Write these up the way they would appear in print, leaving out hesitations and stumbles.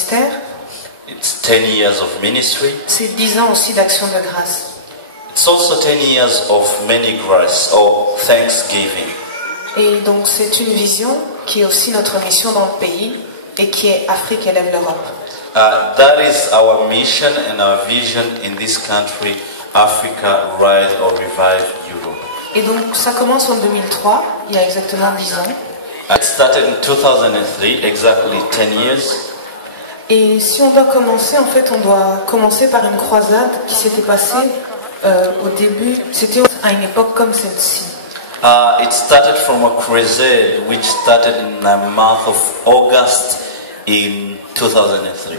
ministère. It's 10 years of ministry. C'est 10 ans aussi d'action de grâce. It's also 10 years of many grace or thanksgiving. Et donc c'est une vision qui est aussi notre mission dans le pays et qui est Afrique élève l'Europe. That is our mission and our vision in this country, Africa Rise or Revive Europe. Et donc ça commence en 2003, il y a exactement 10 ans. It started in 2003, exactly 10 years. Et si on doit commencer, en fait on doit commencer par une croisade qui s'était passée au début, c'était à une époque comme celle-ci. It started from a crusade which started in the month of August in 2003.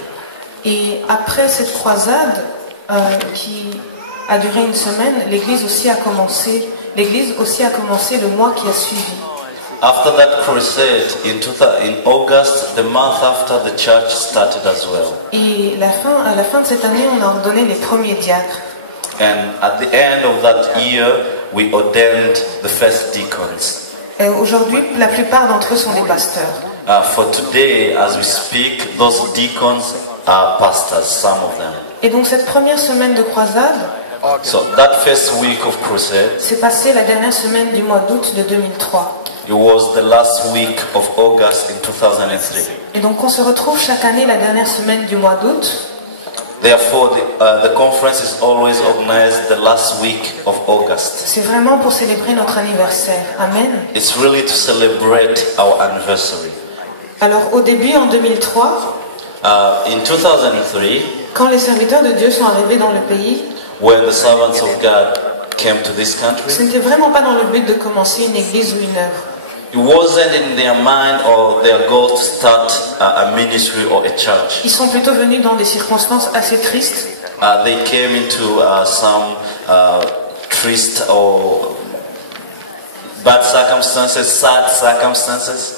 Et après cette croisade qui a duré une semaine, l'église aussi a commencé le mois qui a suivi. After that crusade in August, the month after, the church started as well. Et à la fin de cette année, on a ordonné les premiers diacres. And at the end of that year, we ordained the first deacons. Aujourd'hui, la plupart d'entre eux sont des pasteurs. For today, as we speak, those deacons are pastors, some of them. Et donc cette première semaine de croisade, So that first week of crusade, s'est passée la dernière semaine du mois d'août de 2003. it was the last week of August in 2003. Et donc on se retrouve chaque année la dernière semaine du mois d'août. Therefore, the conference is always organized the last week of August. C'est vraiment pour célébrer notre anniversaire. Amen. It's really to celebrate our anniversary. Alors au début, en 2003, In 2003, quand les serviteurs de Dieu sont arrivés dans le pays, when the servants of God came to this ce country, n'était vraiment pas dans le but de commencer une église ou une œuvre. it wasn't in their mind or their goal to start a ministry or a church. Ils sont plutôt venus dans des circonstances assez tristes. They came into some triste or bad circumstances, sad circumstances.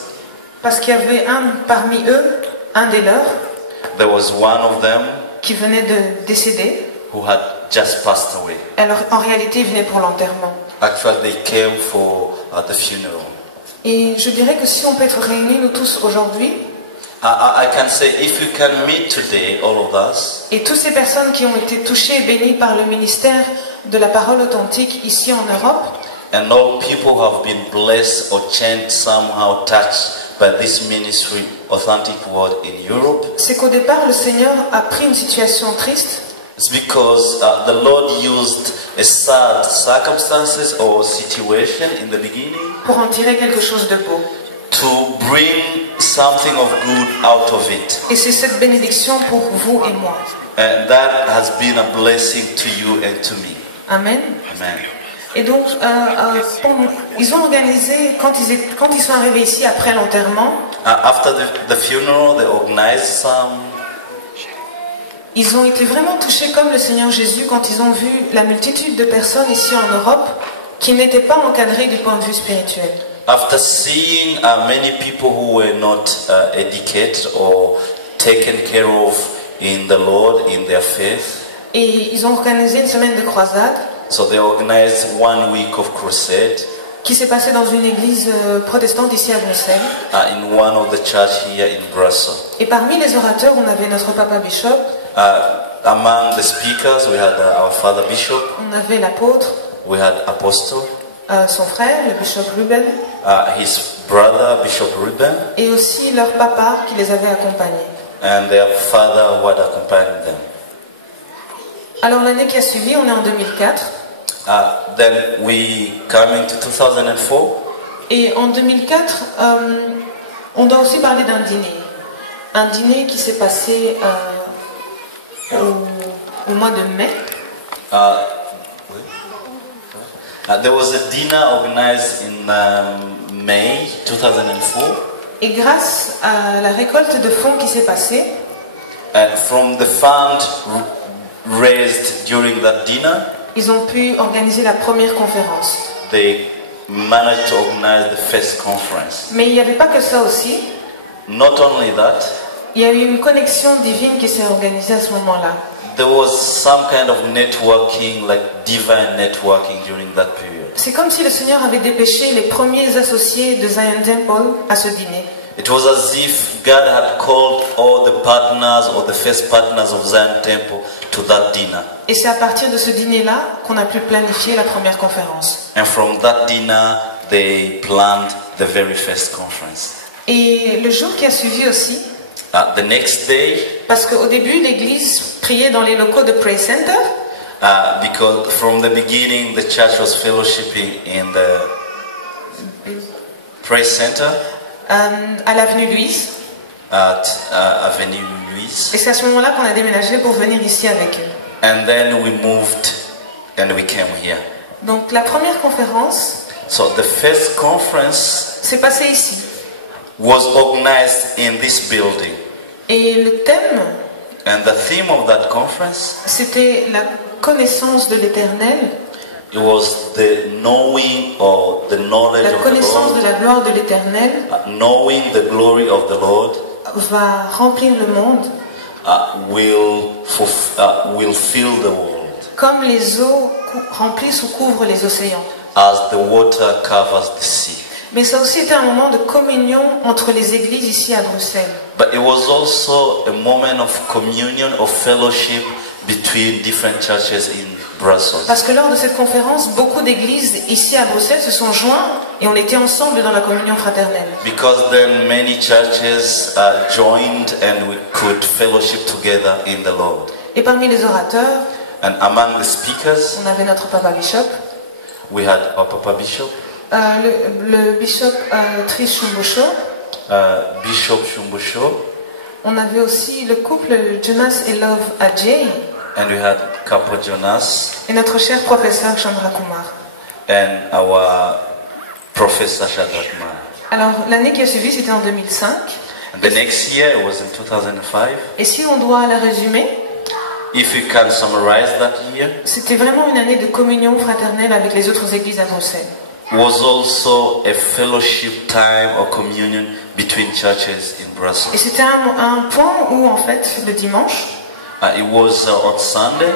Parce qu'il y avait parmi eux, un des leurs, There was one of them qui venait de décéder. who had just passed away. Alors en réalité, il venait pour l'enterrement. Actually, they came for the funeral. Et je dirais que si on peut être réunis, nous tous, aujourd'hui, I can say, if you can meet today, all of us, et toutes ces personnes qui ont été touchées et bénies par le ministère de la parole authentique ici en Europe, and all people who have been blessed or changed somehow, touched by this ministry, Authentic Word in Europe, c'est qu'au départ, le Seigneur a pris une situation triste it's because the Lord used a sad circumstances or situation in the beginning pour en tirer quelque chose de beau. to bring something of good out of it. Et c'est cette bénédiction pour vous et moi. And that has been a blessing to you and to me. Amen. Amen. Et donc, ils ont organisé, quand ils sont arrivés ici après l'enterrement, After the funeral, they organized some. ils ont été vraiment touchés comme le Seigneur Jésus quand ils ont vu la multitude de personnes ici en Europe qui n'étaient pas encadrées du point de vue spirituel. After seeing many people who were not educated or taken care of in the Lord, in their faith, Et ils ont organisé une semaine de croisade so they organized 1 week of crusade qui s'est passée dans une église protestante ici à Bruxelles. in one of the church here in Brussels. Et parmi les orateurs, on avait notre papa bishop, Among the speakers, we had our Father Bishop, on avait l'apôtre, we had Apostle, son frère, le bishop Ruben, his brother Bishop Ruben, et aussi leur papa qui les avait accompagnés. and their father who had accompanied them. Alors l'année qui a suivi, on est en 2004. Then we come into 2004. Et en 2004, on doit aussi parler d'un dîner. Un dîner qui s'est passé au mois de mai. There was a dinner organized in May 2004. Et grâce à la récolte de fonds qui s'est passée, From the fund raised during that dinner, ils ont pu organiser la première conférence. they managed to organize the first conference. Mais il n'y avait pas que ça aussi. Not only that, Il y a eu une connexion divine qui s'est organisée à ce moment-là. there was some kind of networking, like divine networking during that period. C'est comme si le Seigneur avait dépêché les premiers associés de Zion Temple à ce dîner. It was as if God had called all the partners or the first partners of Zion Temple to that dinner. Et c'est à partir de ce dîner-là qu'on a pu planifier la première conférence. And from that dinner, they planned the very first conference. Et le jour qui a suivi aussi, The next day, parce qu'au début, l'église priait dans les locaux de Praise Center, because from the beginning, the church was fellowshipping in the Praise Center à l'avenue Louise. at Avenue Louise. Et c'est à ce moment-là qu'on a déménagé pour venir ici avec eux. And then we moved and we came here. Donc la première conférence So the first conference s'est passée ici. was organized in this building. Et le thème, And the theme of that conference, c'était la connaissance de l'Éternel, it was the knowing or the knowledge la of the connaissance Lord. de la gloire de l'Éternel Knowing the glory of the Lord va remplir le monde will fill the world comme les eaux remplissent ou couvrent les océans. as the water covers the sea. Mais ça a aussi été un moment de communion entre les églises ici à Bruxelles. But it was also a moment of communion, of fellowship between different churches in Brussels. Parce que lors de cette conférence, beaucoup d'églises ici à Bruxelles se sont joints et on était ensemble dans la communion fraternelle. Because then many churches joined and we could fellowship together in the Lord. Et parmi les orateurs, And among the speakers, on avait notre papa bishop, we had our Papa Bishop, le bishop Trish Shumbusho. Bishop Shumbusho, On avait aussi le couple Jonas et Love Ajay and we had couple Jonas et notre cher professeur Chandra Kumar. and our Professor Shadrach Man. Alors l'année qui a suivi, c'était en 2005. And the next year, it was in 2005. Et si on doit la résumer, If you can summarize that year, c'était vraiment une année de communion fraternelle avec les autres églises à Bruxelles. it was also a fellowship time or communion between churches in Et Brussels. c'était un point où, en fait, le dimanche, It was on Sunday.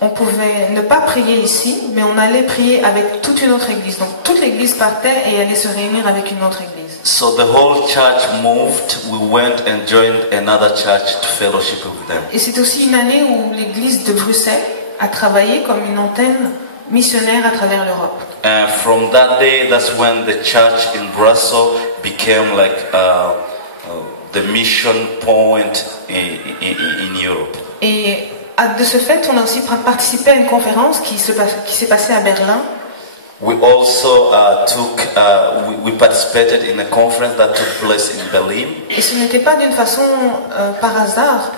on pouvait ne pas prier ici, mais on allait prier avec toute une autre église. Donc toute l'église partait et allait se réunir avec une autre église. So the whole church moved. We went and joined another church to fellowship with them. Et c'est aussi une année où l'église de Bruxelles a travaillé comme une antenne missionnaire à travers l'Europe. And from that day, that's when the church in Brussels became like the mission point in Europe. Et de ce fait, on a aussi participé à une conférence qui s'est passée à Berlin. We also we participated in a conference that took place in Berlin. Et ce n'était pas d'une façon par hasard,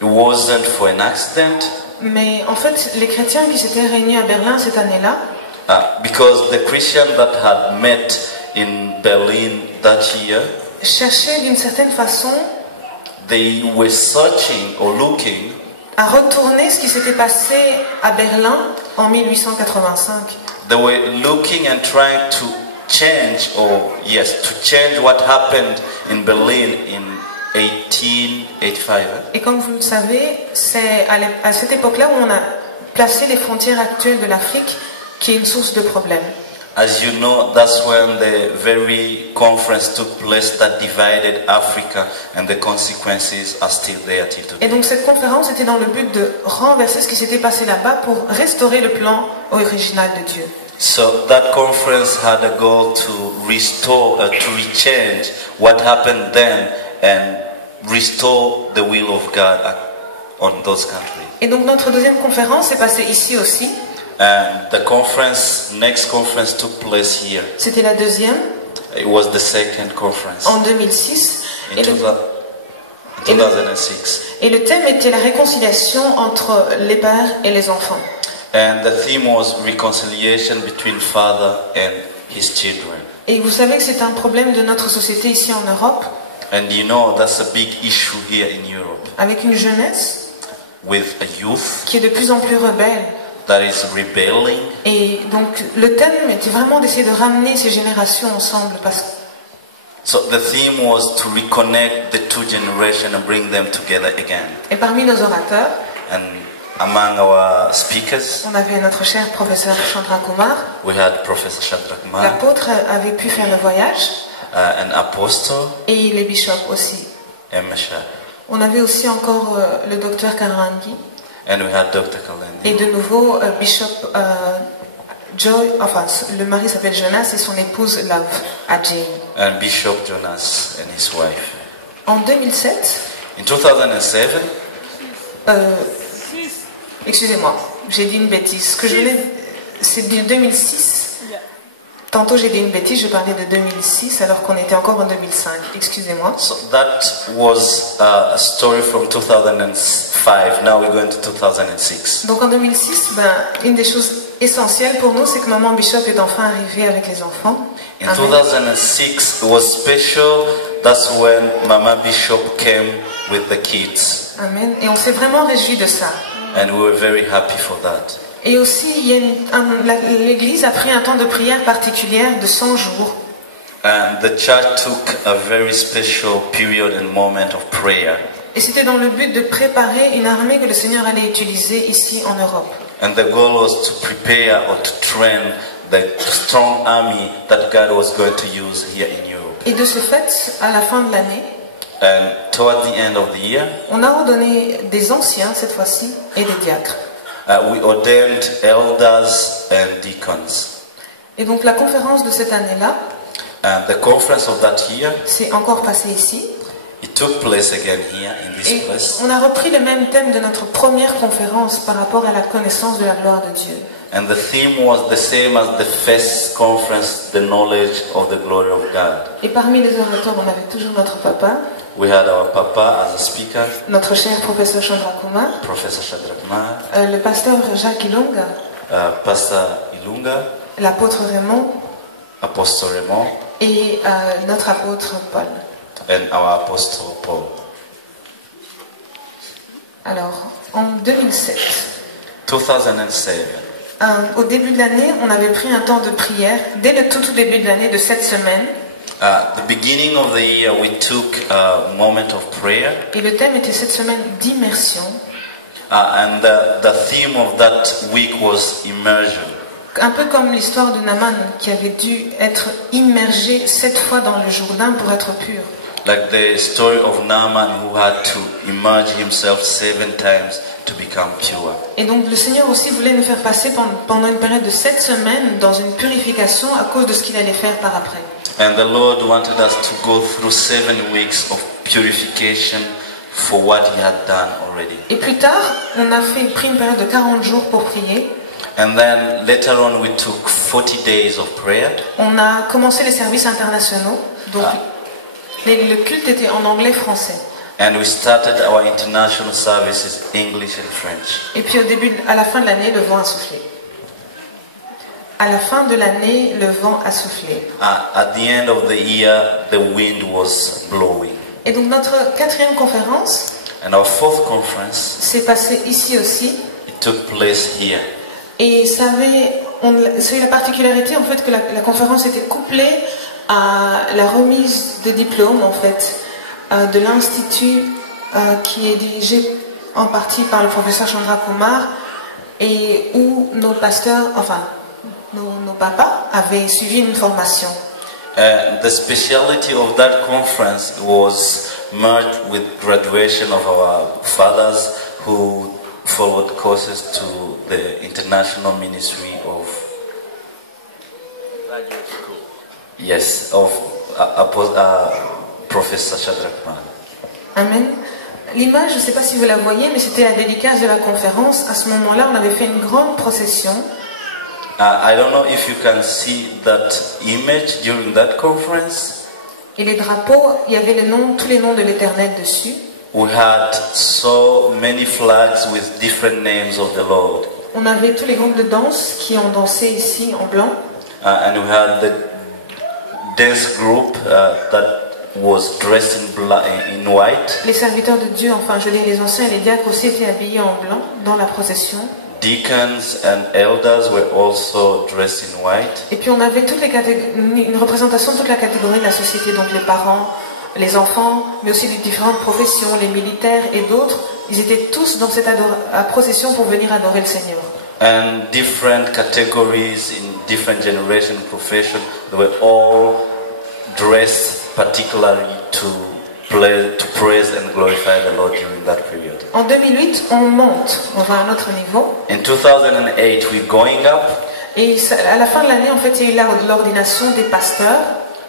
It wasn't for an accident, mais en fait, les chrétiens qui s'étaient réunis à Berlin cette année-là, because the Christians that had met in Berlin that year, cherchaient d'une certaine façon they were searching or looking à retourner ce qui s'était passé à Berlin en 1885. They were looking and trying to change, to change what happened in Berlin in 1885. Et comme vous le savez, c'est à cette époque-là où on a placé les frontières actuelles de l'Afrique qui est une source de problèmes. As you know, that's when the very conference took place that divided Africa, and the consequences are still there till today. Et donc cette conférence était dans le but de renverser ce qui s'était passé là-bas pour restaurer le plan original de Dieu. So that conference had a goal to restore, to rechange what happened then and restore the will of God on those countries. Et donc notre deuxième conférence s'est passée ici aussi. And the next conference took place here. C'était la deuxième, It was the second conference en 2006. in 2006. Et le thème était la réconciliation entre les pères et les enfants. And the theme was reconciliation between father and his children. Et vous savez que c'est un problème de notre société ici en Europe, And you know that's a big issue here in Europe, avec une jeunesse with a youth qui est de plus en plus rebelle. that is rebelling. Et donc le thème était vraiment d'essayer de ramener ces générations ensemble. So the theme was to reconnect the two generations and bring them together again. Et parmi nos orateurs, And among our speakers, on avait notre cher professeur Chandra Kumar. we had Professor Shadrach Man. L'apôtre avait pu faire le voyage. an apostle, et les bishops aussi. Emma Sharp. On avait aussi encore le docteur Karangi And we had Dr. et Kalandi. de nouveau Bishop Joy, enfin le mari s'appelle Jonas et son épouse Love à Jane. And Bishop Jonas and his wife. En 2007, In 2007, excusez-moi, j'ai dit une bêtise. Ce que je voulais, c'est du 2006. Tantôt j'ai dit une bêtise, je parlais de 2006 alors qu'on était encore en 2005. Excusez-moi. so that was a story from 2005. Now we're going to 2006. Donc en 2006, une des choses essentielles pour nous, c'est que Maman Bishop est enfin arrivée avec les enfants. In Amen. 2006, it was special. That's when Mama Bishop came with the kids. Amen. Et on s'est vraiment réjouis de ça. And we were very happy for that. Et aussi, il y a l'Église a pris un temps de prière particulière de 100 jours. And the church took a very special period and moment of prayer. Et c'était dans le but de préparer une armée que le Seigneur allait utiliser ici en Europe. And the goal was to prepare or to train the strong army that God was going to use here in Europe. Et de ce fait, à la fin de l'année, And toward the end of the year, on a ordonné des anciens cette fois-ci et des diacres. we ordained elders and deacons. Et donc la conférence de cette année-là And the conference of that year, s'est encore passée ici. it took place again here in this Et place. on a repris le même thème de notre première conférence par rapport à la connaissance de la gloire de Dieu. And the theme was the same as the first conference, the knowledge of the glory of God. Et parmi les orateurs, on avait toujours notre papa, We had our Papa as a speaker, notre cher professeur Chandra Kumar, Professor Shadrach Mar, le pasteur Jacques Ilonga, Pastor Ilunga, l'apôtre Raymond Apostle Raymond, et notre apôtre Paul. and our Apostle Paul. Alors, en 2007, 2007, au début de l'année, on avait pris un temps de prière, dès le tout début de l'année de 7 semaines, the beginning of the year, we took a moment of prayer, et le thème était cette semaine d'immersion, and the theme of that week was immersion. un peu comme l'histoire de Naaman qui avait dû être immergé 7 fois dans le Jourdain pour être pur. Like the story of Naaman who had to immerse himself 7 times to become pure. Et donc le Seigneur aussi voulait nous faire passer pendant une période de 7 semaines dans une purification à cause de ce qu'il allait faire par après. And the Lord wanted us to go through 7 weeks of purification for what He had done already. Et plus tard, on a pris une période de 40 jours pour prier. And then later on we took 40 days of prayer. On a commencé les services internationaux. Donc le culte était en anglais-français. And we started our international services, English and French. Et puis à la fin de l'année, le vent a soufflé. À la fin de l'année, le vent a soufflé. At the end of the year, the wind was blowing. Et donc notre 4e conférence And our 4th conference, s'est passée ici aussi. it took place here. Et ça a eu la particularité en fait que la conférence était couplée à la remise des diplômes en fait de l'institut qui est dirigé en partie par le professeur Chandra Kumar et où nos pasteurs, enfin nos papas avaient suivi une formation. The speciality of that conference was merged with graduation of our fathers who followed courses to the international ministry of yes of Professor Shadrach Mar. Amen. L'image, je ne sais pas si vous la voyez, mais c'était la dédicace de la conférence. À ce moment-là, on avait fait une grande procession. I don't know if you can see that image during that conference. Et les drapeaux, il y avait tous les noms de l'Éternel dessus. We had so many flags with different names of the Lord. On avait tous les groupes de danse qui ont dansé ici en blanc. And we had the dance group that was dressed in white. Les serviteurs de Dieu, enfin je dis les anciens et les diacres aussi étaient habillés en blanc dans la procession. Deacons and elders were also dressed in white. Et puis on avait une représentation de toute la catégorie de la société, donc les parents, les enfants, mais aussi des différentes professions, les militaires et d'autres. Ils étaient tous dans cette procession pour venir adorer le Seigneur. And different categories in different generation profession, they were all dressed particularly to praise and glorify the Lord during that period. En 2008, on monte, on va à un autre niveau. In 2008, we're going up. Et à la fin de l'année, en fait, il y a eu l'ordination des pasteurs.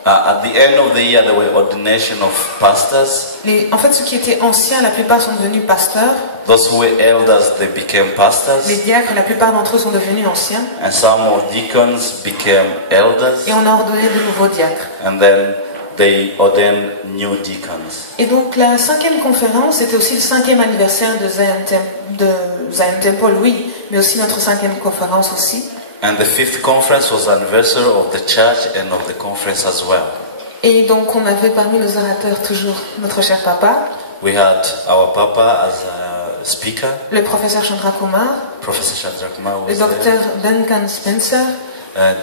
At the end of the year, there were ordination of pastors. En fait, ceux qui étaient anciens, la plupart sont devenus pasteurs. Those who were elders, they became pastors. Les diacres, la plupart d'entre eux sont devenus anciens. And some of deacons became elders. Et on a ordonné de nouveaux diacres. And then they ordained new deacons. Et donc la 5e conférence, c'était aussi le 5e anniversaire de Zion Temple, oui, mais aussi notre 5e conférence aussi. And the 5th conference was anniversary of the church and of the conference as well. Et donc on avait parmi nos orateurs toujours notre cher papa. We had our papa as a speaker. Le professeur Chandra Kumar. Professor Chandra Kumar was le docteur Duncan Spencer.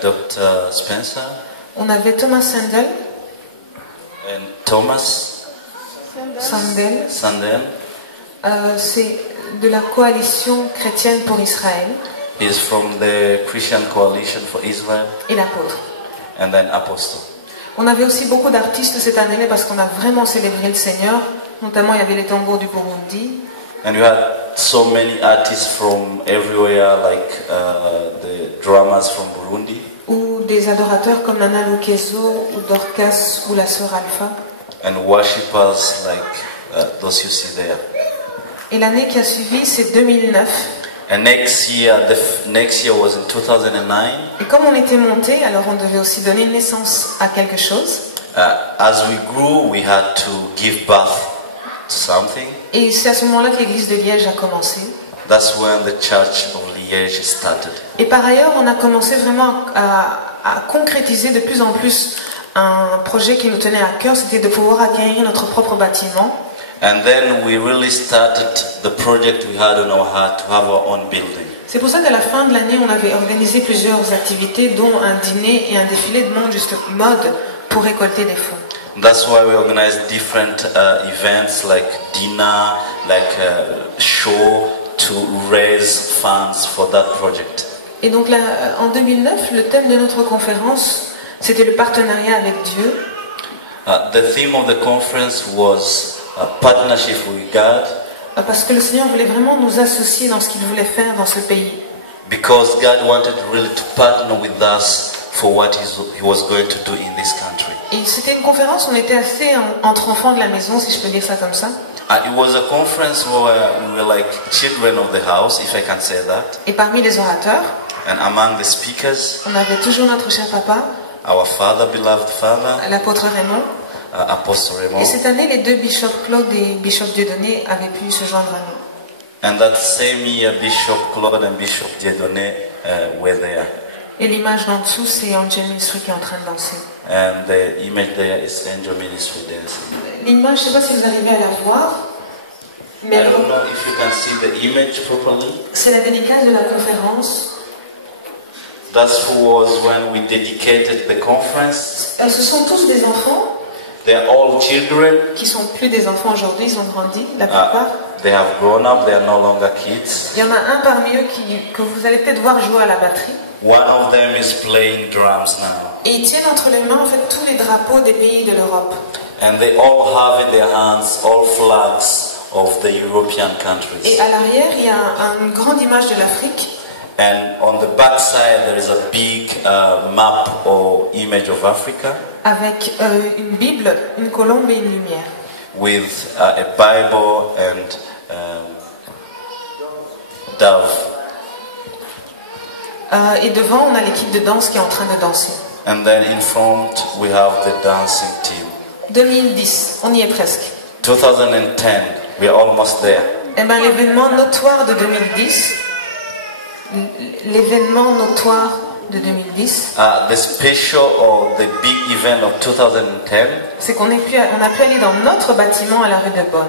Dr. Spencer. On avait Thomas Sandel. And Thomas Sandel. C'est de la coalition chrétienne pour Israël. He's from the Christian Coalition for Israel. Et l'apôtre. And then apostle. On avait aussi beaucoup d'artistes cette année-là parce qu'on a vraiment célébré le Seigneur. Notamment, il y avait les tambours du Burundi. And we had so many artists from everywhere, like the drummers from Burundi. Ou des adorateurs comme Nana Lukezo, ou Dorcas, ou la sœur Alpha. And worshippers like those you see there. Et l'année qui a suivi, c'est 2009. And next year was in 2009. Et comme on était monté, alors on devait aussi donner naissance à quelque chose. As we grew, we had to give birth to something. Et c'est à ce moment-là que l'église de Liège a commencé. That's when the church of Liège started. Et par ailleurs, on a commencé vraiment à concrétiser de plus en plus un projet qui nous tenait à cœur, c'était de pouvoir acquérir notre propre bâtiment. And then we really started the project we had on our heart to have our own building. C'est pour ça qu'à la fin de l'année, on avait organisé plusieurs activités, dont un dîner et un défilé de mode pour récolter des fonds. That's why we organized different events like dinner, like show to raise funds for that project. Et donc là, en 2009, le thème de notre conférence, c'était le partenariat avec Dieu. The theme of the conference was a partnership with God. Parce que le Seigneur voulait vraiment nous associer dans ce qu'il voulait faire dans ce pays. Because God wanted really to partner with us for what He was going to do in this country. Et c'était une conférence où on était assez entre enfants de la maison, si je peux dire ça comme ça. It was a conference where we were like children of the house, if I can say that. Et parmi les orateurs, and among the speakers, on avait toujours notre cher papa, our father, beloved father, l'apôtre Raymond. Apostle Raymond. Et cette année, les deux bishops Claude et Bishop Dieudonné avaient pu se joindre à nous. And that same year, Bishop Claude and Bishop Dieudonné were there. Et l'image d'en dessous, c'est Angel Ministry qui est en train de danser. And the image there is Angel Ministry dancing. L'image, je ne sais pas si vous arrivez à la voir. Mais I don't know if you can see the image properly. C'est la dédicace de la conférence. That was when we dedicated the conference. Ce sont tous des enfants. They are all children. Qui sont plus des enfants aujourd'hui, ils ont grandi, la plupart. They have grown up, they are no longer kids. Il y en a un parmi eux que vous allez peut-être voir jouer à la batterie. One of them is playing drums now. Et ils tiennent entre les mains en fait tous les drapeaux des pays de l'Europe. And they all have in their hands all flags of the European countries. Et à l'arrière, il y a une grande image de l'Afrique. And on the back side there is a big map or image of Africa. Avec une Bible, une colombe et une lumière. With a Bible and dove. Et devant, on a l'équipe de danse qui est en train de danser. And then in front we have the dancing team. 2010, on y est presque. 2010, we are almost there. Eh ben, l'événement notoire de 2010. L'événement notoire de 2010. The special or the big event of 2010. C'est qu'on a pu aller dans notre bâtiment à la rue de Bonne.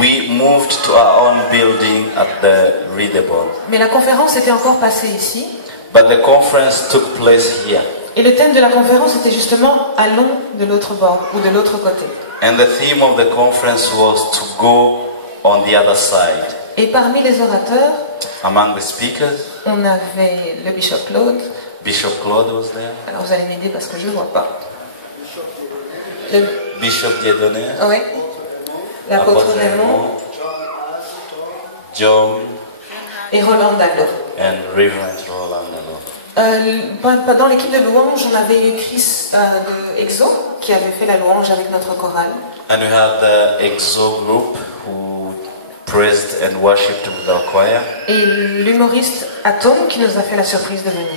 We moved to our own building at the rue de Bonne. Mais la conférence était encore passée ici. But the conference took place here. Et le thème de la conférence était justement allons de l'autre bord ou de l'autre côté. And the theme of the conference was to go on the other side. Et parmi les orateurs, among the speakers, on avait le Bishop Claude. Bishop Claude was there. Alors vous allez m'aider parce que je ne vois pas. Bishop Dieudonné, Oui. L'apôtre Apôtre Raymond Raymond, John, et Roland Dallot. and Reverend Roland Dallot. Dans l'équipe de louange, on avait eu Chris de EXO qui avait fait la louange avec notre chorale. And we had the EXO group who praised and worshipped with our choir. Et l'humoriste Atom qui nous a fait la surprise de venir.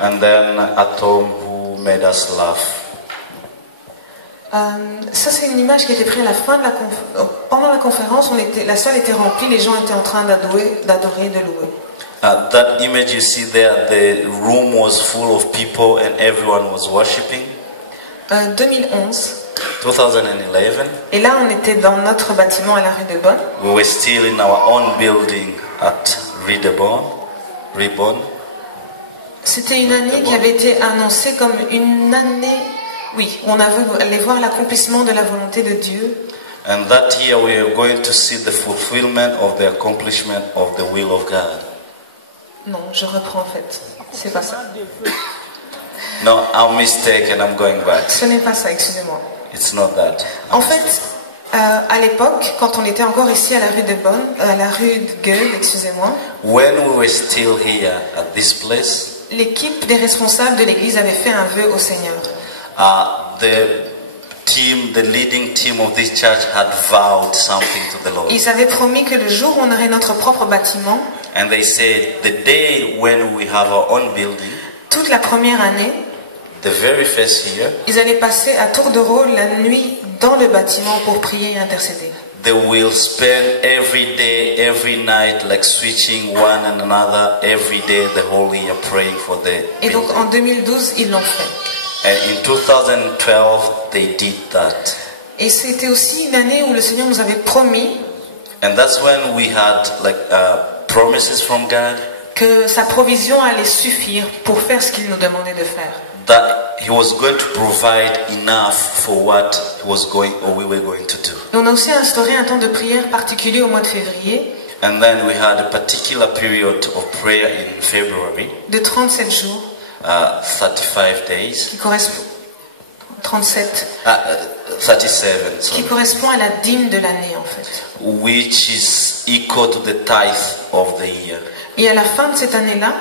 And then Atom who made us laugh. Ça, c'est une image qui a été prise à la fin de la pendant la conférence. La salle était remplie, les gens étaient en train d'adorer, de louer. That image you see there, the room was full of people and everyone was worshipping. 2011. 2011, Et là, on était dans notre bâtiment à la rue de Bonne. we were still in our own building at Reborn. C'était une année qui avait été annoncée comme une année, oui, on allait voir l'accomplissement de la volonté de Dieu. And that year we are going to see the fulfillment of the accomplishment of the will of God. Non, je reprends en fait. C'est pas ça. No, I'm mistaken, I'm going back. Ce n'est pas ça, excusez-moi. It's not that. En fait, à l'époque, quand on était encore ici à la rue de Bonne, à la rue de Gueule, excusez-moi, When we were still here at this place, l'équipe des responsables de l'église avait fait un vœu au Seigneur. The leading team of this church had vowed something to the Lord. Ils avaient promis que le jour où on aurait notre propre bâtiment, And they said, the day when we have our own building, toute la première année, the very first year, ils allaient passer à tour de rôle la nuit dans le bâtiment pour prier et intercéder. they will spend every day, every night, like switching one and another, every day, the whole year, praying for the Et donc building. en 2012, ils l'ont fait. And in 2012, they did that. Et c'était aussi une année où le Seigneur nous avait promis And that's when we had promises from God que sa provision allait suffire pour faire ce qu'il nous demandait de faire. that He was going to provide enough for what He was going or we were going to do. Et on a aussi instauré un temps de prière particulier au mois de février And then we had a particular period of prayer in February, de 37 jours 35 days, qui correspond 37 37, qui sorry, correspond à la dîme de l'année en fait. which is equal to the tithe of the year. Et à la fin de cette année-là,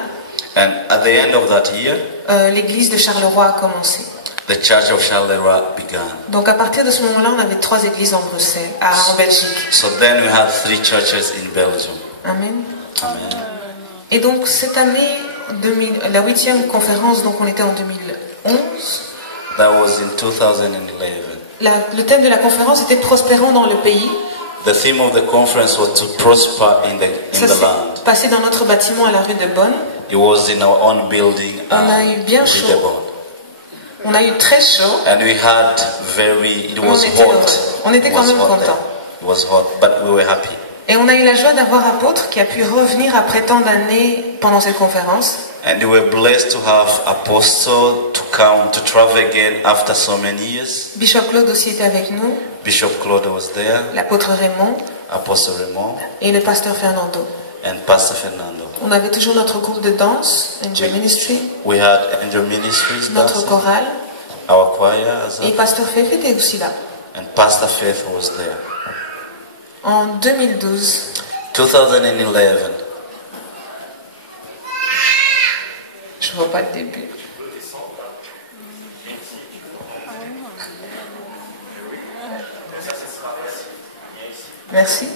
And at the end of that year, l'église de Charleroi a commencé. the Church of Charleroi began. Donc à partir de ce moment-là, on avait 3 églises en Bruxelles, en Belgique. So then we had 3 churches in Belgium. Amen. Amen. Et donc cette année, la 8e conférence, donc on était en 2011. That was in 2011. Le thème de la conférence était prospérant dans le pays. The theme of the conference was to prosper in Ça the s'est land. passé dans notre bâtiment à la rue de Bonne. It was in our own building. On a eu bien chaud. Reborn. On a eu très chaud. And we had it was On était hot. heureux. On était It quand was même hot contents. there. It was hot, but we were happy. Et on a eu la joie d'avoir Apôtre qui a pu revenir après tant d'années pendant cette conférence. And we were blessed to have Apostle to travel again after so many years. Bishop Claude aussi était avec nous, Bishop Claude was there, l'apôtre Raymond Apostle Raymond, et le pasteur Fernando. and Pastor Fernando. On avait toujours notre groupe de danse, Angel Ministry, We had Angel Ministries, notre dancing, chorale, our choir, as et well, pasteur Fefe était aussi là. and Pastor Faith was there. En 2012, 2011. je vois pas le début. Merci.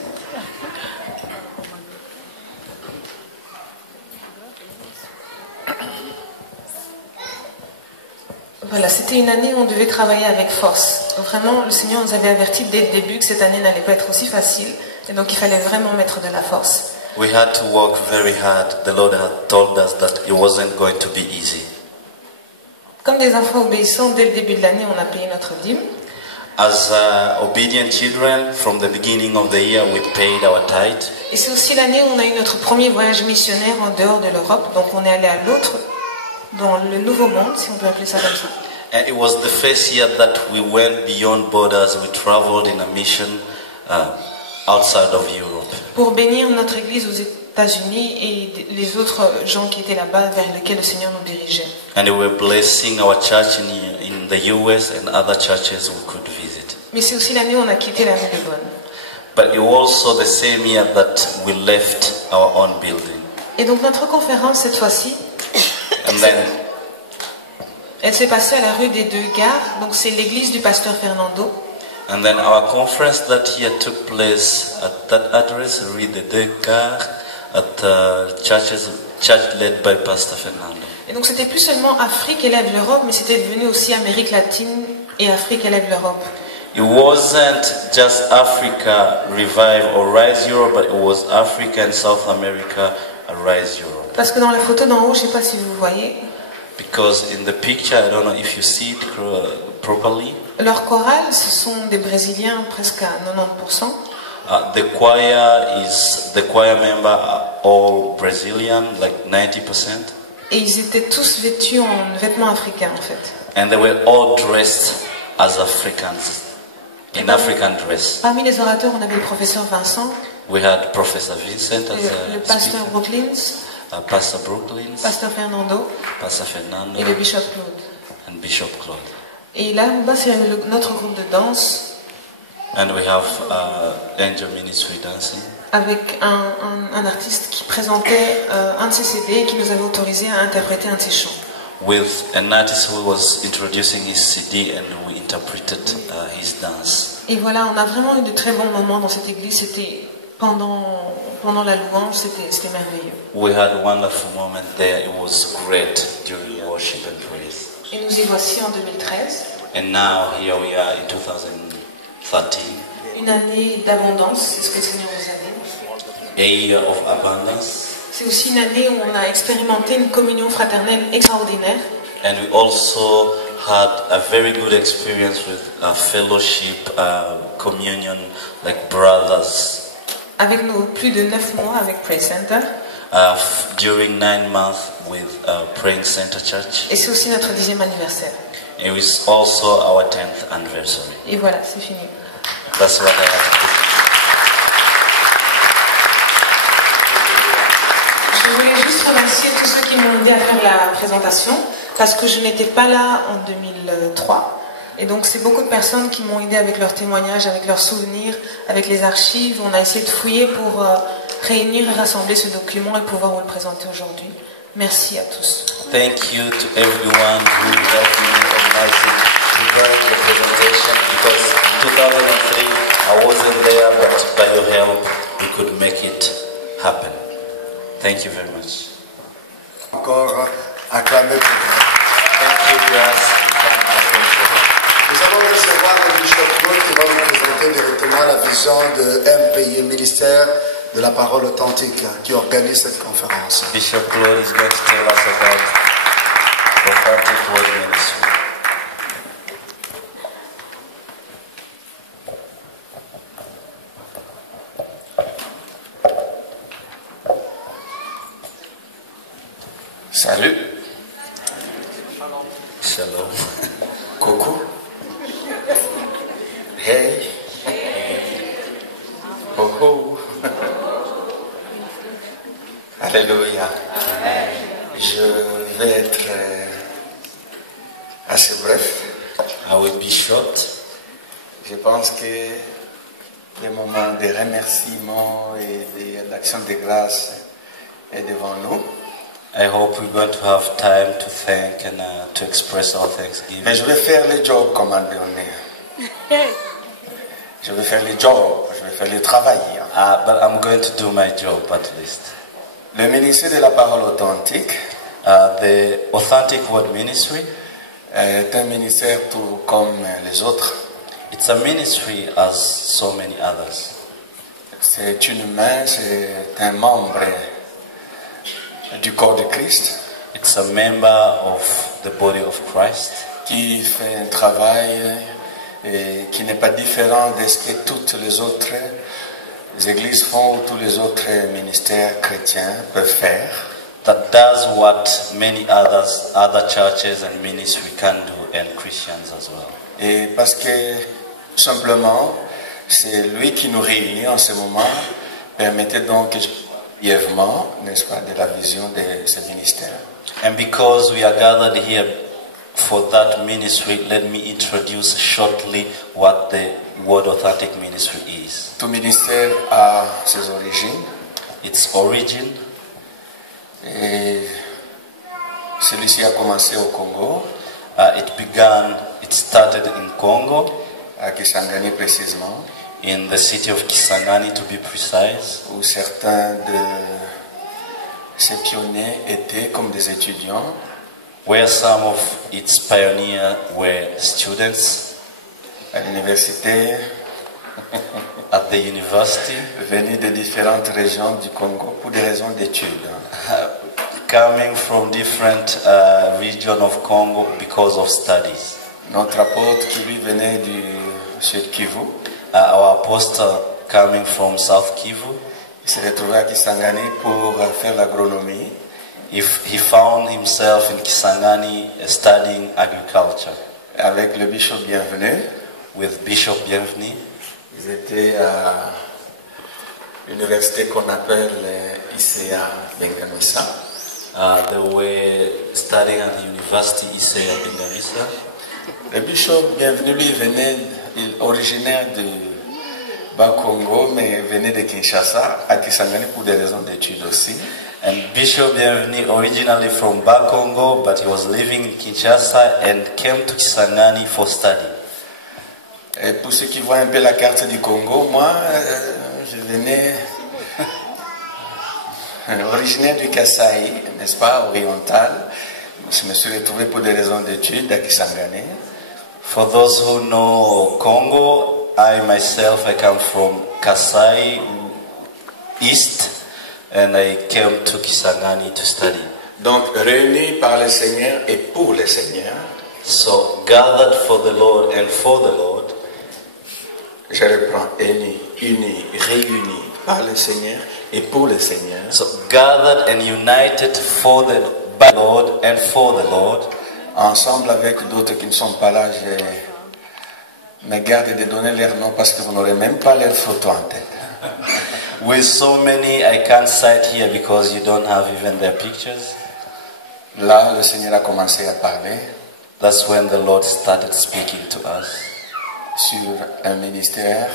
Voilà, c'était une année où on devait travailler avec force. Vraiment, le Seigneur nous avait avertis dès le début que cette année n'allait pas être aussi facile. Et donc, il fallait vraiment mettre de la force. We had to work very hard. The Lord had told us that it wasn't going to be easy. Comme des enfants obéissants, dès le début de l'année, on a payé notre dîme. As obedient children, from the beginning of the year, we paid our tithe. Et c'est aussi l'année où on a eu notre premier voyage missionnaire en dehors de l'Europe. Donc, on est allé à l'autre, dans le Nouveau Monde, si on peut appeler ça comme ça. And it was the first year that we went beyond borders. We traveled in a mission outside of Europe. Pour bénir notre église aux États-Unis et les autres gens qui étaient là-bas vers lesquels le Seigneur nous dirigeait. And we were blessing our church in the US and other churches we could Mais c'est aussi l'année où on a quitté la rue de Bonn. But it was also the same year that we left our own building. Et donc notre conférence cette fois-ci, And then elle s'est passée à la rue des Deux Gares, donc c'est l'église du pasteur Fernando. our conference that year took place at that address, Rue de Deux-Gares, at the church led by Pastor Fernando. Et donc c'était plus seulement Afrique élève l'Europe, mais c'était devenu aussi Amérique latine et Afrique élève l'Europe. It wasn't just Africa Revive or Rise Europe, but it was Africa and South America Rise Europe. Parce que dans la photo d'en haut, je ne sais pas si vous voyez, Because in the picture, I don't know if you see it properly, leur chorale, ce sont des Brésiliens presque à 90%. the choir member are all Brazilian, like 90%, Et ils étaient tous vêtus en vêtements africains en fait. and they were all dressed as Africans, in African dress. Parmi les orateurs, on avait le professeur Vincent, We had Professor Vincent as le a pasteur speaker, Brooklins, Pastor Brooklyn, pasteur Fernando Pastor Fernando, et le bishop Claude. and Bishop Claude. Et là-bas, c'est notre groupe de danse And we have Angel Ministry dancing. avec un artiste qui présentait un de ses CD et qui nous avait autorisé à interpréter un de ses chants. With an artist who was introducing his CD and we interpreted his dance. Et voilà, on a vraiment eu de très bons moments dans cette église. C'était pendant la louange, c'était merveilleux. We had a wonderful moment there. It was great during worship and praise. Et nous y voici en 2013, And now here we are in 2013, une année d'abondance, c'est ce que le Seigneur nous a dit. a year of abundance. C'est aussi une année où on a expérimenté une communion fraternelle extraordinaire. And we also had a very good experience with fellowship, communion, like brothers. Avec nos plus de 9 mois avec Praise Center. During 9 months with Praying Center Church. Et c'est aussi notre 10e anniversaire. It was also our 10th anniversary. Et voilà, c'est fini. That's what I had to do. Je voulais juste remercier tous ceux qui m'ont aidé à faire la présentation, parce que je n'étais pas là en 2003. Et donc c'est beaucoup de personnes qui m'ont aidé avec leurs témoignages, avec leurs souvenirs, avec les archives. On a essayé de fouiller pour réunir et rassembler ce document et pouvoir vous le présenter aujourd'hui. Merci à tous. Thank you to everyone who helped me organizing prepare the presentation, because in 2003 I wasn't there, but by your help we could make it happen. Thank you very much. Encore acclamé pour vous. Thank you, guys. Nous allons recevoir le bishop Claude qui va nous présenter directement la vision de MPI, ministère de la parole authentique, qui organise cette conférence. Bishop Claude is going to tell us about Authentic Word Ministry. Salut. Shalom. Coucou. Hey. Oh oh. Alléluia. Je vais être assez bref. I will be short. Je pense que le moment des remerciements et d'action de grâce est devant nous. I hope we're going to have time to thank and to express our thanksgiving. Mais je vais faire le job comme on dit. Je vais faire le job, je vais faire le travail. But I'm going to do my job at least. Le ministère de la parole authentique The Authentic Word Ministry, est un ministère tout comme les autres. it's a ministry as so many others. C'est une main, c'est un membre du corps de Christ It's a member of the body of Christ qui fait un travail qui n'est pas différent de ce que toutes les autres églises font ou tous les autres ministères chrétiens peuvent faire. that does what many other churches and ministry can do, and Christians as well. Et parce que simplement, c'est lui qui nous réunit en ce moment. Permettez donc que je brièvement, n'est-ce pas, de la vision de ce ministère. And because we are gathered here for that ministry, let me introduce shortly what the Word Authentic Ministry is. Tout ministère a ses origines. Its origin, Et celui-ci a commencé au Congo, it started in Congo, à Kisangani précisément, in the city of Kisangani to be precise, où certains de ces pionniers étaient comme des étudiants. where some of its pioneers were students À l'université, at the university, venus de différentes régions du Congo pour des raisons d'études. coming from different regions of Congo because of studies. Notre apôtre qui lui venait du Sud Kivu, Our apostle coming from South Kivu, il s'est retrouvé à Kisangani pour faire l'agronomie. if he found himself in Kisangani studying agriculture Avec le bishop Bienvenu, with Bishop Bienvenu. ils étaient à l'université qu'on appelle ICA Bengamisa. They were studying at the University Isaiah Bengamisa. Le bishop Bienvenu, lui, originaire de Bas-Congo, mais venait de Kinshasa, à Kisangani pour des raisons d'études aussi. And Bishop Bienvenu originally from Bakongo, but he was living in Kinshasa and came to Kisangani for study. Et pour ceux qui voient un peu la carte du Congo, moi, je venais originaire du Kasaï, n'est-ce pas, oriental. Je me suis retrouvé pour des raisons d'études à Kisangani. For those who know Congo, I myself, I come from Kasai East, and I came to Kisangani to study. Donc, réunis par le Seigneur et pour le Seigneur, So gathered for the Lord and for the Lord. je reprends, unis, réunis par le Seigneur et pour le Seigneur. So gathered and united for the by the Lord and for the Lord. Ensemble avec d'autres qui ne sont pas là, je me garde de donner leur nom parce que vous n'aurez même pas leur photo en tête. With so many, I can't cite here because you don't have even their pictures. Là, le Seigneur a commencé à parler That's when the Lord started speaking to us sur un ministère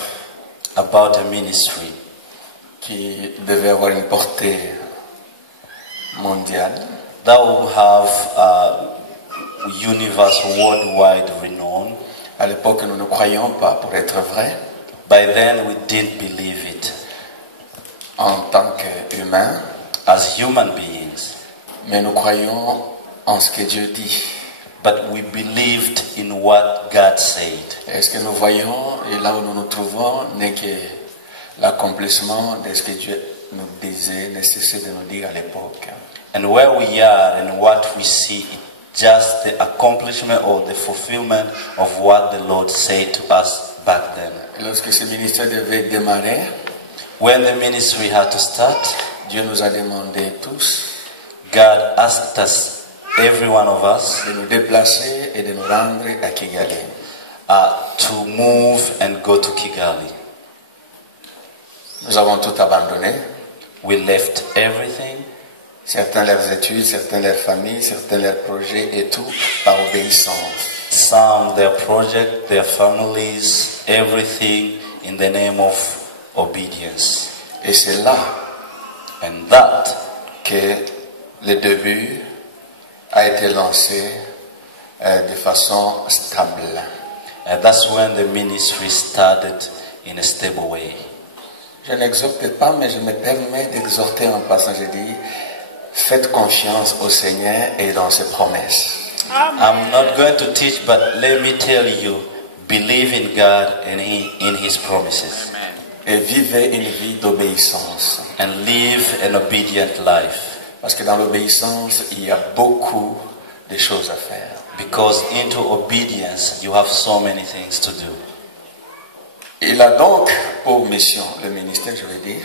about a ministry qui devait avoir une portée mondiale. that will have universal, worldwide renown. À l'époque, nous ne croyions pas pour être vrai. By then, we didn't believe it En tant qu'humains, as human beings, mais nous croyons en ce que Dieu dit. but we believed in what God said. Et ce que nous voyons et là où nous nous trouvons n'est que l'accomplissement de ce que Dieu nous disait, nécessaire de nous dire à l'époque. And where we are and what we see is just the accomplishment or the fulfillment of what the Lord said to us back then. Et lorsque ce ministère devait démarrer, When the ministry had to start, Dieu nous a demandé tous God asked us, every one of us, de nous déplacer et de nous rendre à Kigali. to move and go to Kigali. Nous avons tout abandonné. We left everything, Certains leurs études, certains leurs familles, certains leurs projets et tout par obéissance. some their project, their families, everything in the name of obedience. Et c'est là And that que le début a été lancé de façon stable. and that's when the ministry started in a stable way. Je n'exhorte pas, mais je me permets d'exhorter en passant. Je dis, faites confiance au Seigneur et dans ses promesses. I'm not going to teach, but let me tell you, believe in God and in His promises. Et vivez une vie d'obéissance. And live an obedient life. Parce que dans l'obéissance, il y a beaucoup de choses à faire. Because into obedience, you have so many things to do. Il a donc pour mission, le ministère, je veux dire,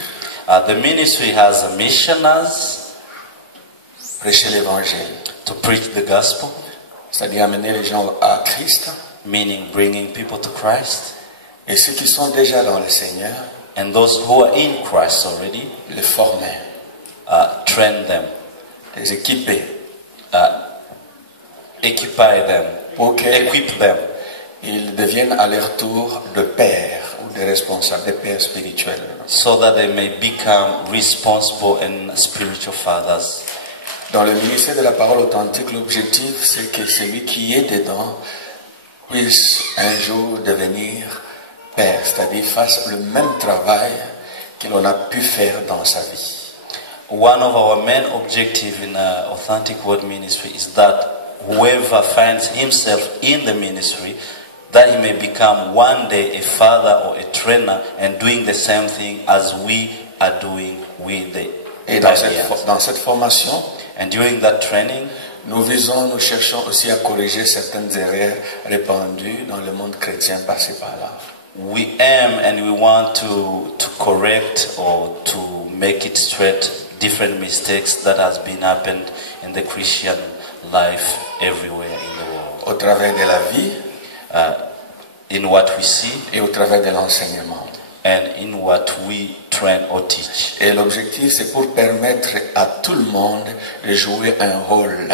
The ministry has a mission as prêcher l'évangile. to preach the gospel, C'est-à-dire amener les gens à Christ. meaning bringing people to Christ. Et ceux qui sont déjà dans le Seigneur, And those who are in Christ already, les former, train them, les équiper, equipy them, pour equip them, qu'ils deviennent à leur tour de pères ou de responsables, de pères spirituels. so that they may become responsible and spiritual fathers. Dans le ministère de la parole authentique, l'objectif c'est que celui qui est dedans puisse un jour devenir père, c'est-à-dire fasse le même travail que l'on a pu faire dans sa vie. One of our main objectives in Authentic Word Ministry is that whoever finds himself in the ministry, that he may become one day a father or a trainer and doing the same thing as we are doing with the Et pioneers. dans cette formation, And during that training, nous cherchons aussi à corriger certaines erreurs répandues dans le monde chrétien passé par là. we aim and we want to correct or to make it straight different mistakes that has been happened in the Christian life everywhere in the world. Au travers de la vie In what we see et au travers de l'enseignement. and in what we train or teach. Et l'objectif, c'est pour permettre à tout le monde de jouer un rôle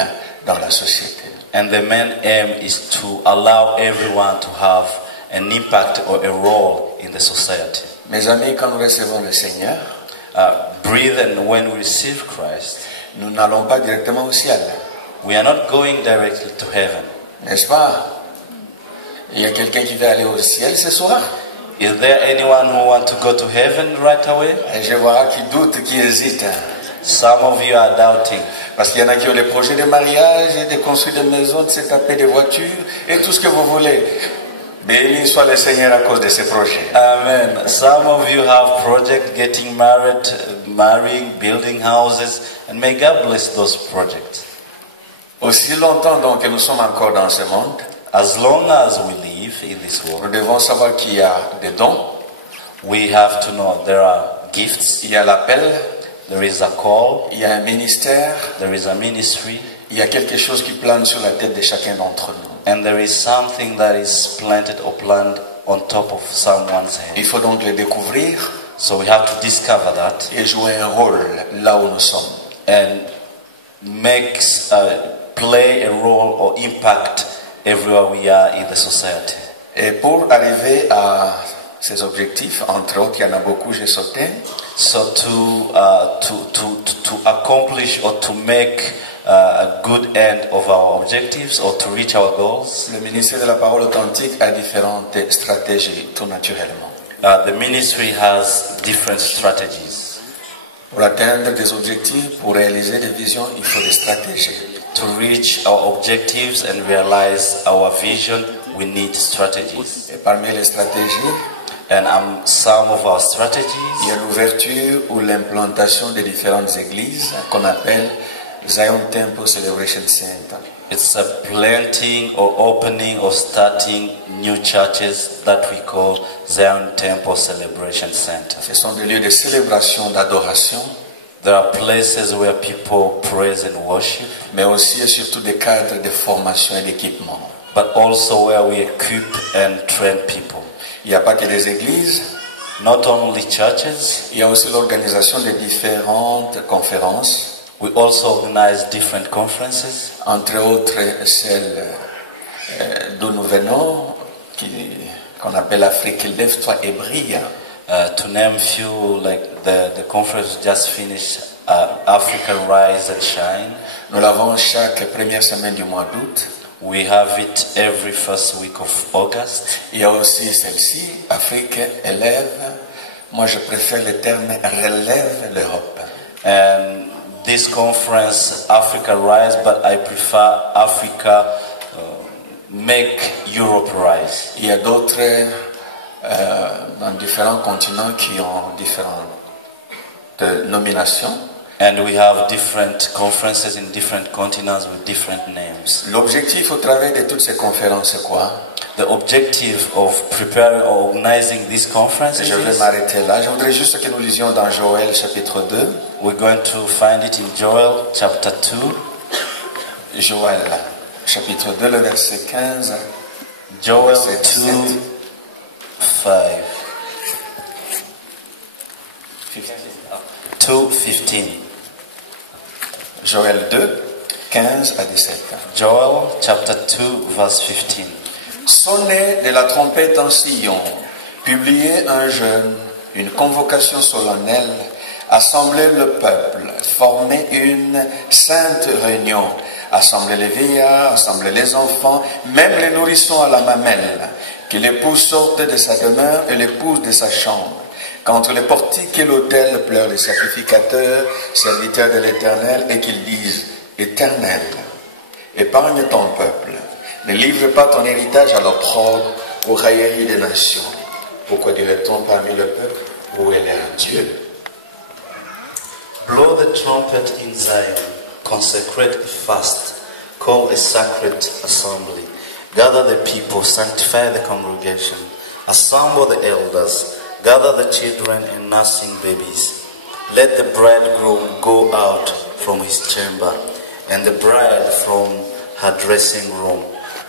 dans la société. And the main aim is to allow everyone to have an impact or a role in the society. Mes amis, quand nous recevons le Seigneur, Breathe, and when we receive Christ, nous n'allons pas directement au ciel. we are not going directly to heaven. N'est-ce pas? Il y a quelqu'un qui veut aller au ciel ce soir. Is there anyone who wants to go to heaven right away? Et je vois qui doute, qui hésite. Some of you are doubting. Parce qu'il y en a qui ont des projets de mariage, de construire des maisons, de se taper des voitures et tout ce que vous voulez. Béni soit le Seigneur à cause de ces projets. Amen. Some of you have projects getting married, marrying, building houses, and may God bless those projects. Aussi longtemps donc que nous sommes encore dans ce monde, As long as we live in this nous world, devons savoir qu'il y a des dons, we have to know there are gifts, il y a l'appel, there is a call, il y a un ministère, there is a ministry, il y a quelque chose qui plane sur la tête de chacun d'entre nous. and there is something that is planted or planned on top of someone's head. Il faut donc le découvrir So we have to discover that et jouer un rôle là où nous sommes. and play a role or impact everywhere we are in the society. Et pour arriver à ces objectifs, entre autres, il y en a beaucoup, j'ai sauté. So to accomplish or to make a good end of our objectives or to reach our goals, Le ministère de la parole authentique a différentes stratégies, tout naturellement. the ministry has different strategies. Pour atteindre des objectifs, pour réaliser des visions, il faut des stratégies. To reach our objectives and realize our vision, we need strategies. Et parmi les stratégies, And some of our il y strategies, a l'ouverture ou l'implantation de différentes églises qu'on appelle Zion Temple Celebration Center. it's a planting or opening or starting new churches that we call Zion Temple Celebration Center. Ce sont des lieux de célébration, d'adoration, There are places where people praise and worship, mais aussi et surtout des cadres de formation et d'équipement. but also where we equip and train people. Il n'y a pas que des églises, Not only churches, il y a aussi l'organisation de différentes conférences, we also organize different conferences, entre autres celle d'où nous venons, qu'on appelle Afrique Lève-toi et brille. to name few, like the conference just finished, Africa Rise and Shine. Nous l'avons chaque première semaine du mois d'août. We have it every first week of August. Il y a aussi celle-ci, Afrique élève. Moi, je préfère le terme relève l'Europe. And this conference, Africa Rise, but I prefer Africa Make Europe Rise. Il y a d'autres dans différents continents qui ont différentes nominations. And we have different conferences in different continents with different names. L'objectif au travers de toutes ces conférences, c'est quoi? The objective of preparing or organizing these conferences Je vais is, m'arrêter là. Je voudrais juste que nous lisions dans Joël chapitre 2. we're going to find it in Joel chapter 2. Joël chapitre 2, le verset 15. Joel verset 2, 7. 5. 2:15. Joël 2, 15 à 17. Joel chapter 2 verse 15. Sonnez de la trompette en Sion, publiez un jeûne, une convocation solennelle, assemblez le peuple, formez une sainte réunion, assemblez les vieillards, assemblez les enfants, même les nourrissons à la mamelle, que l'époux sorte de sa demeure et l'épouse de sa chambre. Qu'entre les portiques et l'autel pleurent les sacrificateurs, serviteurs de l'Éternel, et qu'ils disent, Éternel, épargne ton peuple, ne livre pas ton héritage à l'opprobre, aux railleries des nations. Pourquoi dirait-on parmi le peuple, où est leur Dieu? Blow the trumpet in Zion, consecrate a fast, call a sacred assembly, gather the people, sanctify the congregation, assemble the elders, gather the children and nursing babies. Let the bridegroom go out from his chamber, and the bride from her dressing room.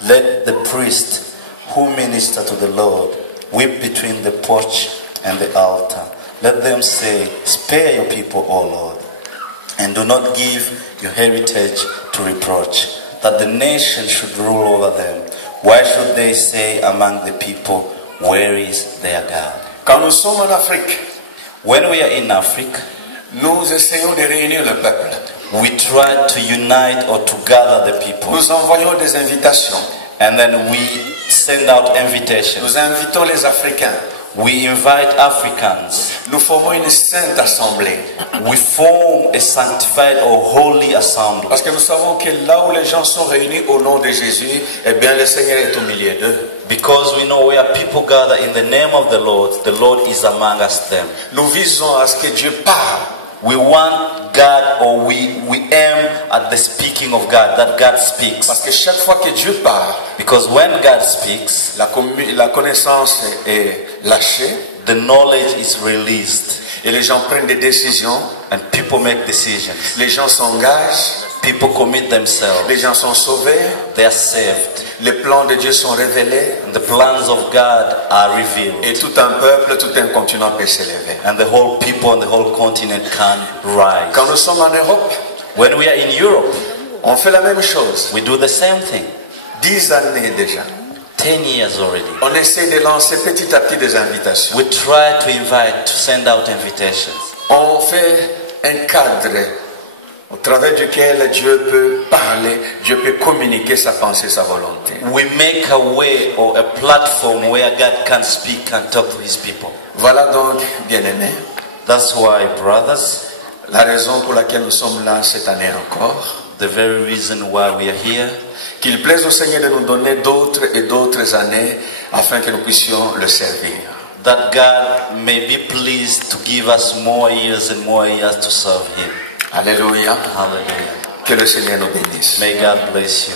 Let the priest who minister to the Lord weep between the porch and the altar. Let them say, spare your people, O Lord, and do not give your heritage to reproach, that the nation should rule over them. Why should they say among the people, where is their God? Quand nous sommes en Afrique, When we are in Africa, nous essayons de réunir le peuple. we try to unite or to gather the people. Nous envoyons des invitations. And then we send out invitations. Nous invitons les Africains. We invite Africans. Nous formons une sainte assemblée. We form a sanctified or holy assembly. Parce que nous savons que là où les gens sont réunis au nom de Jésus, eh bien le Seigneur est au milieu d'eux. Because we know where people gather in the name of the Lord is among us them. Nous visons à ce que Dieu parle. We want God, or we aim at the speaking of God, that God speaks. Parce que chaque fois que Dieu parle, Because when God speaks, la connaissance est lâchée the knowledge is released et les gens prennent des décisions, and people make decisions. les gens s'engagent, People commit themselves. les gens sont sauvés, They are saved. les plans de Dieu sont révélés And the plans of God are revealed. et tout un peuple, tout un continent peut s'élever. And the whole people and the whole continent can rise. Quand nous sommes en Europe, When we are in Europe, on fait la même chose. we do the same thing. 10 années déjà. 10 years already. On essaie de lancer petit à petit des invitations. We try to invite, to send out invitations. On fait un cadre au travers duquel Dieu peut parler, Dieu peut communiquer sa pensée, sa volonté. We make a way or a platform where God can speak and talk to his people. Voilà donc, bien-aimés, That's why, brothers, la raison pour laquelle nous sommes là cette année encore. the very reason why we are here, Qu'il plaise au Seigneur de nous donner d'autres et d'autres années afin que nous puissions le servir. that God may be pleased to give us more years and more years to serve him. Alléluia. Hallelujah. Que le Seigneur nous bénisse. May God bless you.